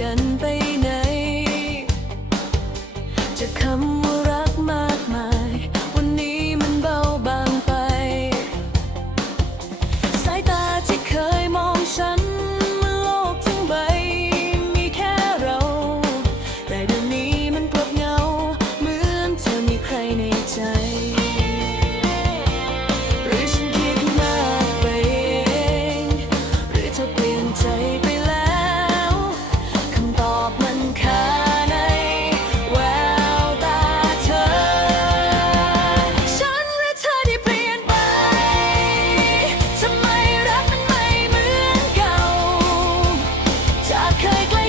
กันไปไหน จะคำว่ารักมากมาย วันนี้มันเบาบางไป สายตาที่เคยมองฉันเมื่อโลกทั้งใบ มีแค่เรา แต่เดี๋ยวนี้มันกลับเหงา เหมือนเธอมีใครในใจหรือฉันคิดมากไปเองหรือเธอเปลี่ยนใจ เคยใกล้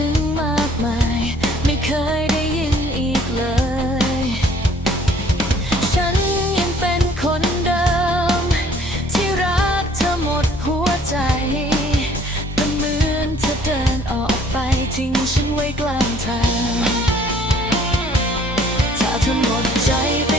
ถึงมากมาย ไม่เคยได้ยินอีกเลย ฉันยังเป็นคนเดิม ที่รักเธอหมดหัวใจแต่เหมือนเธอเดินออกไปทิ้งฉันไว้กลางทาง ถ้าเธอหมดใจไป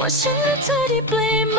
ว่าฉันและเธอได้เปลี่ยนไหม